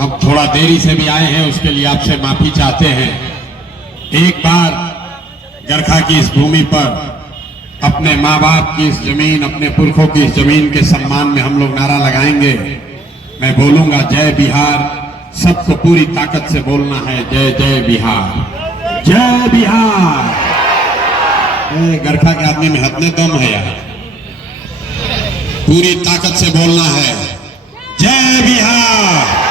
हम थोड़ा देरी से भी आए हैं, उसके लिए आपसे माफी चाहते हैं। एक बार गरखा की इस भूमि पर अपने माँ बाप की इस जमीन, अपने पुरखों की इस जमीन के सम्मान में हम लोग नारा लगाएंगे। मैं बोलूंगा जय बिहार, सबको पूरी ताकत से बोलना है जय जय बिहार, जय बिहार। गरखा के आदमी में हतने दम है यार, पूरी ताकत से बोलना है जय बिहार।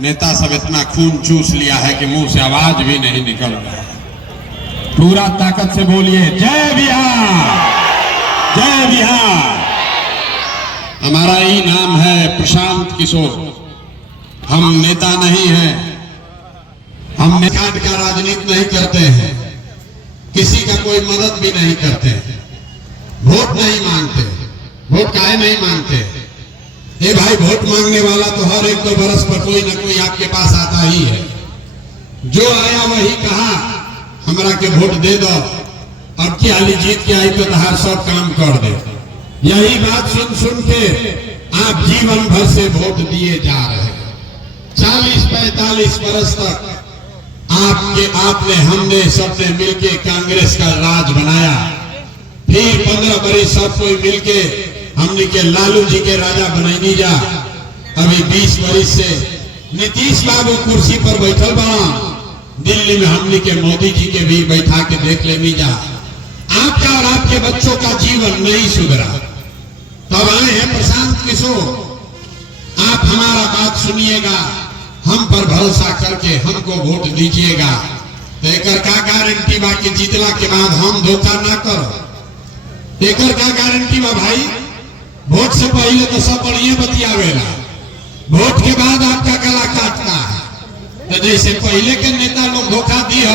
नेता सब इतना खून चूस लिया है कि मुंह से आवाज भी नहीं निकल रहा है। पूरा ताकत से बोलिए जय बिहार, जय बिहार। हमारा ही नाम है प्रशांत किशोर। हम नेता नहीं हैं, हम काट का राजनीति नहीं करते हैं, किसी का कोई मदद भी नहीं करते, वोट नहीं मांगते। वोट काहे नहीं मांगते? ए भाई, वोट मांगने वाला तो हर 1-2 बरस पर कोई ना कोई आपके पास आता ही है। जो आया वही कहा हमरा के वोट दे दो, अब की हाली जीत के आई तो तहार सब काम कर दे। यही बात सुन सुन के आप जीवन भर से वोट दिए जा रहे हैं। 40-45 बरस तक आपने हमने सबने मिलके कांग्रेस का राज बनाया। फिर 15 बरस सब कोई मिलके हमने के लालू जी के राजा बनैनी जा। अभी 20 बरस से नीतीश बाबू कुर्सी पर बैठल बा। दिल्ली में हमने के मोदी जी के भी बैठा के देख लेनी जा। आपका और आपके बच्चों का जीवन नहीं सुधरा। तब आए हैं प्रशांत किशोर, आप हमारा बात सुनिएगा, हम पर भरोसा करके हमको वोट दीजिएगा। तो एकर का गारंटी बा कि जीतला के बाद हम धोखा ना करो? एकर का गारंटी बा भाई? वोट से पहले तो सब बढ़िया बतियावेला, वोट के बाद आपका गला काटता है। तो जैसे पहले के नेता लोग धोखा दिया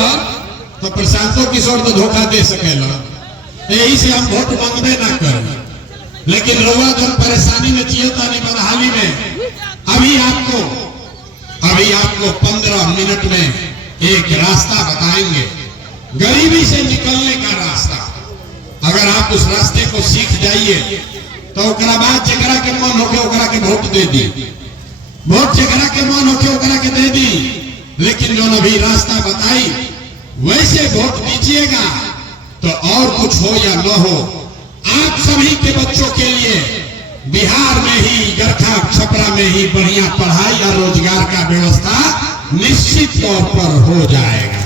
तो प्रशांत किशोर तो धोखा दे सकेला। यही से हम वोट मांगबे ना करें। लेकिन रउआ जब परेशानी में जियता नहीं बदहाली में, अभी आपको 15 मिनट में एक रास्ता बताएंगे, गरीबी से निकलने का रास्ता। अगर आप उस रास्ते को सीख जाइए तो ओकरा बाद जकरा के मन होके ओकरा के वोट दे दी, वोट जकरा के मन होके ओकरा के दे दी। लेकिन जो अभी रास्ता बताई वैसे वोट दीजिएगा तो और कुछ हो या न हो, आप सभी के बच्चों के लिए बिहार में ही, गरखा छपरा में ही बढ़िया पढ़ाई और रोजगार का व्यवस्था निश्चित तौर पर हो जाएगा,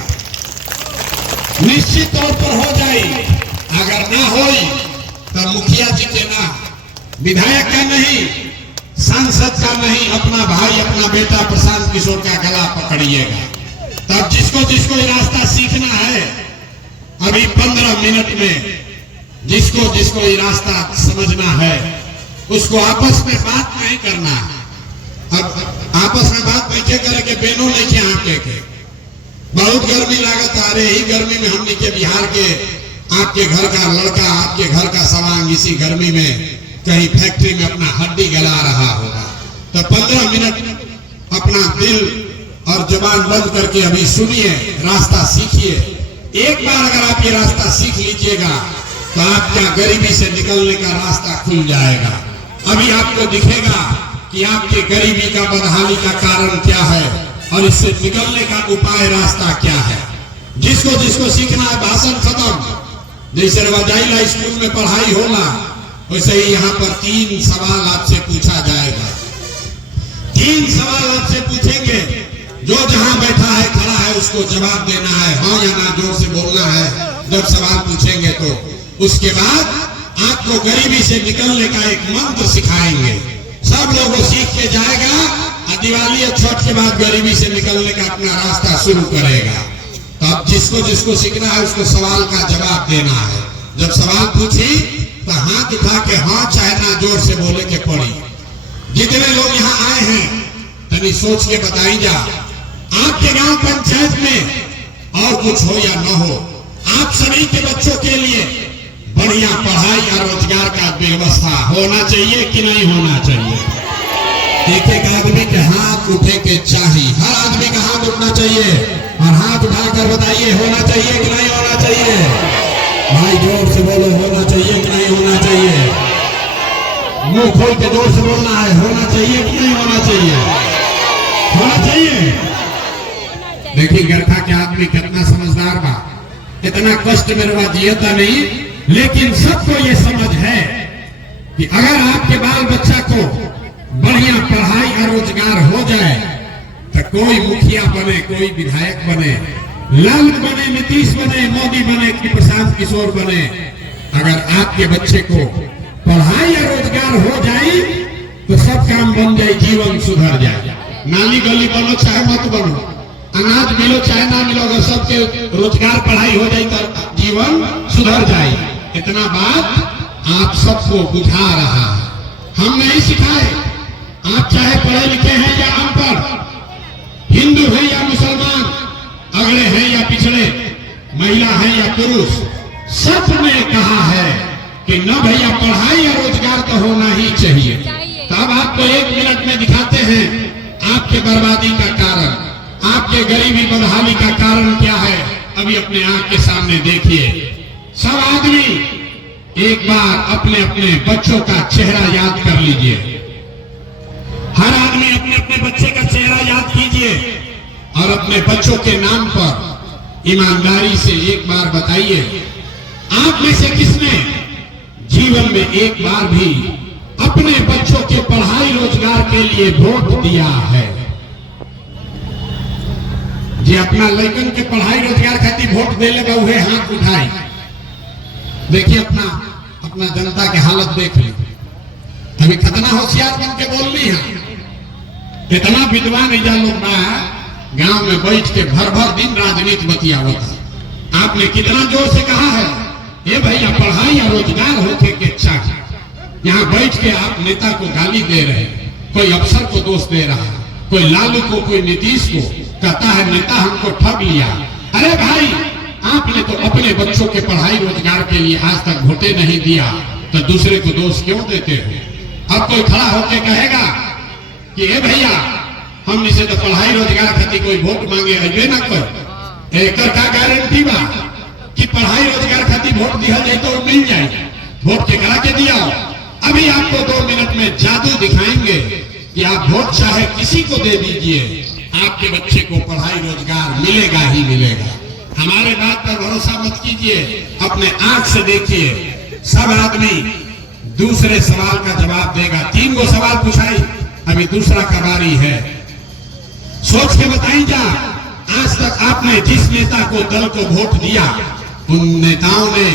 निश्चित तौर पर हो जाएगी। अगर ना होई तो मुखिया जी के ना, विधायक का नहीं, सांसद का नहीं, अपना भाई अपना बेटा प्रशांत किशोर का गला पकड़िएगा। तब जिसको जिसको ये रास्ता सीखना है, अभी 15 मिनट में जिसको जिसको ये रास्ता समझना है उसको आपस में बात नहीं करना। अब आपस में बात नहीं करे के बेनो नहीं के आके के बहुत गर्मी लागत आ रही। ही गर्मी में हमने के बिहार के आपके घर का लड़का, आपके घर का सवांग इसी गर्मी में कहीं फैक्ट्री में अपना हड्डी गला रहा होगा। तो 15 मिनट अपना दिल और जबान बंद करके अभी सुनिए, रास्ता सीखिए। एक बार अगर आप ये रास्ता सीख लीजिएगा तो आपका गरीबी से निकलने का रास्ता खुल जाएगा। अभी आपको दिखेगा कि आपके गरीबी का, बदहाली का कारण क्या है और इससे निकलने का उपाय, रास्ता क्या है। जिसको जिसको सीखना है, भाषण खत्म। जैसे रवाजाइला स्कूल में पढ़ाई होला वैसे ही यहाँ पर 3 सवाल आपसे पूछा जाएगा। 3 सवाल आपसे पूछेंगे, जो जहां बैठा है, खड़ा है, उसको जवाब देना है, हाँ या ना, जोर से बोलना है। जब सवाल पूछेंगे तो उसके बाद आपको गरीबी से निकलने का एक मंत्र सिखाएंगे। सब लोगों सीख के जाएगा और दिवाली और छठ के बाद गरीबी से निकलने का अपना रास्ता शुरू करेगा। तो अब जिसको जिसको सीखना है उसको सवाल का जवाब देना है। जब सवाल पूछी तो हाथ उठा के हाँ चाहे ना जोर से बोले के पड़ी। जितने लोग यहाँ आए हैं तभी सोच के बताई जा, आपके गांव पंचायत में और कुछ हो या न हो, आप सभी के बच्चों के लिए बढ़िया पढ़ाई और रोजगार का व्यवस्था होना चाहिए कि नहीं होना चाहिए? एक एक आदमी के हाथ उठे के चाहिए, हर आदमी का हाथ उठना चाहिए और हाथ उठाकर बताइए होना चाहिए कि नहीं होना चाहिए। भाई जोर से बोलो, होना चाहिए कि नहीं होना चाहिए? मुंह खोल के जोर से बोलना है, होना चाहिए कि नहीं होना चाहिए? होना चाहिए। देखिए गरखा के आदमी कितना समझदार बा, इतना कष्ट में रुआ जियता नहीं, लेकिन सबको ये समझ है कि अगर आपके बाल बच्चा को बढ़िया पढ़ाई और रोजगार हो जाए तो कोई मुखिया बने, कोई विधायक बने, लालू बने, नीतीश बने, मोदी बने कि प्रशांत किशोर बने, अगर आपके बच्चे को पढ़ाई और रोजगार हो जाए तो सब काम बन जाए, जीवन सुधर जाए। नाली गली बनो चाहे मत बनो, अनाज मिलो चाहे ना मिलो, अगर सबके रोजगार पढ़ाई हो जाए तो जीवन सुधर जाए। इतना बात आप सबको बुझा रहा है, हम नहीं सिखाए। आप चाहे पढ़े लिखे हैं या अनपढ़, हिंदू है या मुसलमान, अगड़े हैं या पिछड़े, महिला है या पुरुष, सबने कहा है कि न भैया पढ़ाई या रोजगार तो होना ही चाहिए। तब आपको 1 मिनट में दिखाते हैं आपके बर्बादी का कारण, आपके गरीबी बदहाली का कारण क्या है। अभी अपने आंख के सामने देखिए। सब आदमी एक बार अपने अपने बच्चों का चेहरा याद कर लीजिए। हर आदमी अपने अपने बच्चे का चेहरा याद कीजिए और अपने बच्चों के नाम पर ईमानदारी से एक बार बताइए, आप में से किसने जीवन में एक बार भी अपने बच्चों के पढ़ाई रोजगार के लिए वोट दिया है? जे अपना लड़कन के पढ़ाई रोजगार खातिर वोट दे लगा हुए हाथ उठाई। देखिए अपना जनता के हालत देख ली। अभी कितना होशियार बन के बोल रही है, कितना विद्वान इजा लोग बा गांव में बैठ के भर दिन राजनीति बतियावत। आपने कितना जोर से कहा है ये भैया पढ़ाई या रोजगार होके के चाहिए। यहाँ बैठ के आप नेता को गाली दे रहे, कोई अफसर को दोष दे रहा, कोई लालू को, कोई नीतीश को, कहता है नेता हमको ठग लिया। अरे भाई, आपने तो अपने बच्चों के पढ़ाई रोजगार के लिए आज तक वोटे नहीं दिया, तो दूसरे को दोष क्यों देते हो? अब कोई खड़ा होकर कहेगा कि ए भैया हमने से तो पढ़ाई रोजगार खातिर कोई वोट मांगे अबे ना कोई, एक का गारंटी बा कि पढ़ाई रोजगार खातिर वोट दिया जाए तो मिल जाए? वोट के करा के दिया। अभी आपको 2 मिनट में जादू दिखाएंगे कि आप वोट चाहे किसी को दे दीजिए, आपके बच्चे को पढ़ाई रोजगार मिलेगा ही मिलेगा। हमारे बात पर भरोसा मत कीजिए, अपने आंख से देखिए। सब आदमी दूसरे सवाल का जवाब देगा। 3 गो सवाल पूछाई, अभी दूसरा का बारी है। सोच के बताई जा, आज तक आपने जिस नेता को दल को वोट दिया, उन नेताओं ने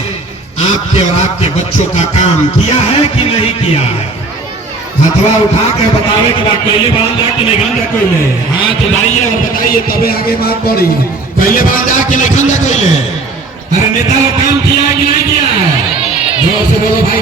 आपके और आपके बच्चों का काम किया है कि नहीं किया है? हथवा उठा के बतावे कि बात पहले बांध जा कि नहीं गंजा कोई ले, हाथ उठाइए और बताइए, तबे आगे बात बढ़ी। पहले बांध जा कि नहीं गंजा कोई ले? अरे नेता ने काम किया है कि नहीं किया है? जोर से बोलो भाई।